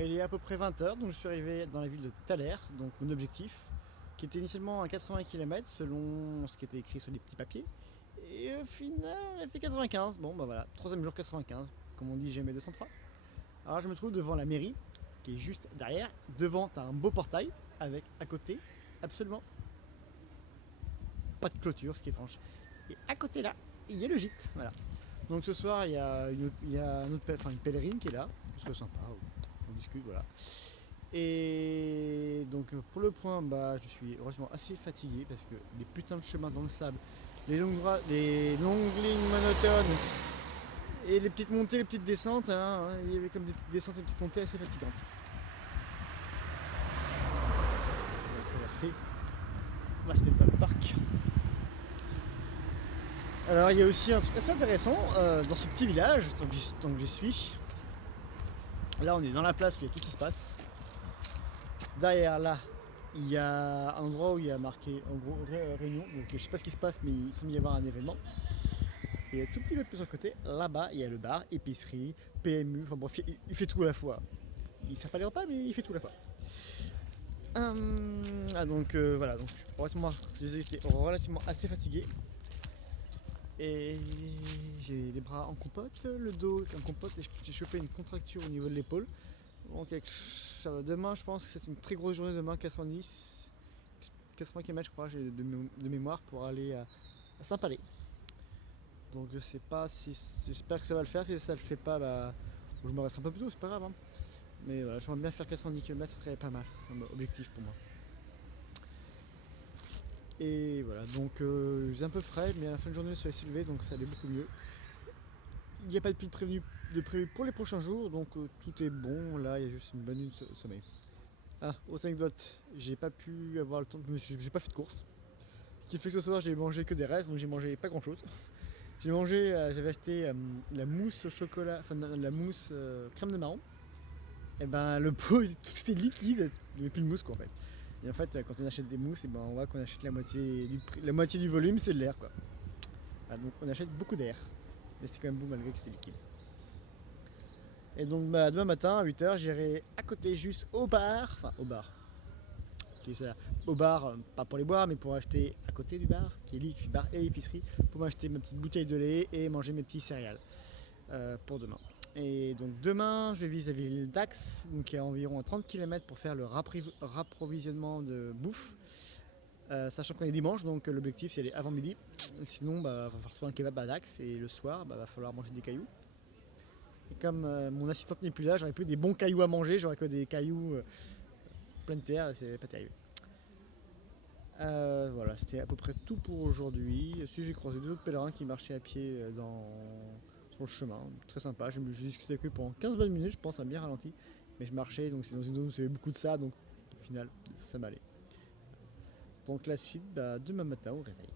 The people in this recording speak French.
Il est à peu près 20h, donc je suis arrivé dans la ville de Thaler, donc mon objectif, qui était initialement à 80 km selon ce qui était écrit sur les petits papiers. Et au final, on a fait 95. Bon, bah voilà, troisième jour 95. Comme on dit, j'ai mes 203. Alors je me trouve devant la mairie, qui est juste derrière. Devant, t'as un beau portail, avec à côté, absolument pas de clôture, ce qui est étrange. Et à côté là, il y a le gîte. Voilà. Donc ce soir, il y a une pèlerine qui est là. C'est sympa, on discute, voilà. Et donc pour le point, bah, je suis relativement assez fatigué parce que les putains de chemins dans le sable, les longues lignes monotones et les petites montées, les petites descentes, hein, il y avait comme des petites descentes et des petites montées assez fatigantes. On va traverser Maspetal Park. Alors il y a aussi un truc assez intéressant dans ce petit village, donc j'y suis. Là on est dans la place où il y a tout qui se passe. Derrière là, il y a un endroit où il y a marqué en gros réunion, donc je sais pas ce qui se passe mais il semble y avoir un événement. Et tout petit peu plus sur le côté, là-bas il y a le bar, épicerie, PMU, enfin bref, il fait tout à la fois. Il sert pas les repas mais il fait tout à la fois. Donc voilà, donc j'étais relativement assez fatigué. Et j'ai les bras en compote, le dos en compote et j'ai chopé une contracture au niveau de l'épaule. Donc demain je pense que c'est une très grosse journée demain, 80 km je crois, j'ai de mémoire pour aller à Saint-Palais. Donc je sais pas si j'espère que ça va le faire, si ça le fait pas bah je me resterai un peu plus tôt, c'est pas grave hein. Mais voilà, j'aimerais bien faire 90 km, ça serait pas mal comme objectif pour moi. Et voilà, donc j'ai un peu frais, mais à la fin de journée le soleil s'est levé, donc ça allait beaucoup mieux. Il n'y a pas de pluie de prévu pour les prochains jours, donc tout est bon. Là, il y a juste une bonne nuit de sommeil. Ah, autre anecdote, j'ai pas pu avoir le temps, j'ai pas fait de course. Ce qui fait que ce soir j'ai mangé que des restes, donc j'ai mangé pas grand chose. J'ai mangé, j'avais acheté la mousse au chocolat, enfin la mousse crème de marron. Et ben le pot, tout était liquide, il n'y avait plus de mousse quoi en fait. Et en fait, quand on achète des mousses, et ben on voit qu'on achète la moitié du volume, c'est de l'air quoi. Ah, donc on achète beaucoup d'air, mais c'était quand même bon malgré que c'était liquide. Et donc bah, demain matin à 8h j'irai à côté juste au bar, enfin au bar, pas pour les boire mais pour acheter à côté du bar, qui est lit, bar et épicerie, pour m'acheter ma petite bouteille de lait et manger mes petits céréales pour demain. Et donc demain je vise la ville d'Ax, donc qui est à environ 30 km pour faire le rapprovisionnement de bouffe. Sachant qu'on est dimanche, donc l'objectif c'est aller avant midi. Sinon, bah, va falloir trouver un kebab à Dax et le soir, bah, va falloir manger des cailloux. Et comme mon assistante n'est plus là, j'aurais plus des bons cailloux à manger, j'aurais que des cailloux plein de terre, et c'est pas terrible. Voilà, c'était à peu près tout pour aujourd'hui. Si j'ai croisé deux autres pèlerins qui marchaient à pied sur le chemin, très sympa. J'ai discuté avec eux pendant 15 bonnes minutes, je pense, ça a bien ralenti. Mais je marchais, donc c'est dans une zone où il y avait beaucoup de ça, donc au final, ça m'allait. Donc la suite, bah, demain matin au réveil.